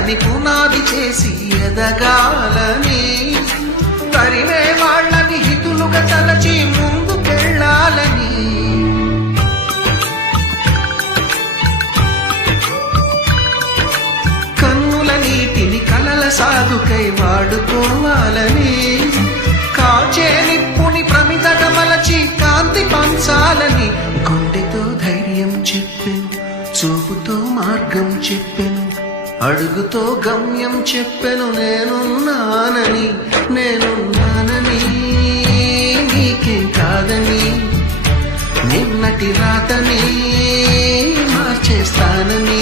వాళ్ళని పునాది చేసి ఎదగాలని, తరిమే వాళ్ళని హితులుగా తలచి ముందుకెళ్ళాలని, కన్నుల నీటిని కలల సాగుకై వాడుకోవాలని, కాచే నిప్పుని ప్రమిదగా మలచి కాంతి పంచాలని, గుండెతో ధైర్యం చెప్పెను, చూపుతో మార్గం చెప్పెను, అడుగుతో గమ్యం చెప్పెను, నేనున్నానని నీకేం కాదని, నిన్నటి రాతని మార్చేస్తానని.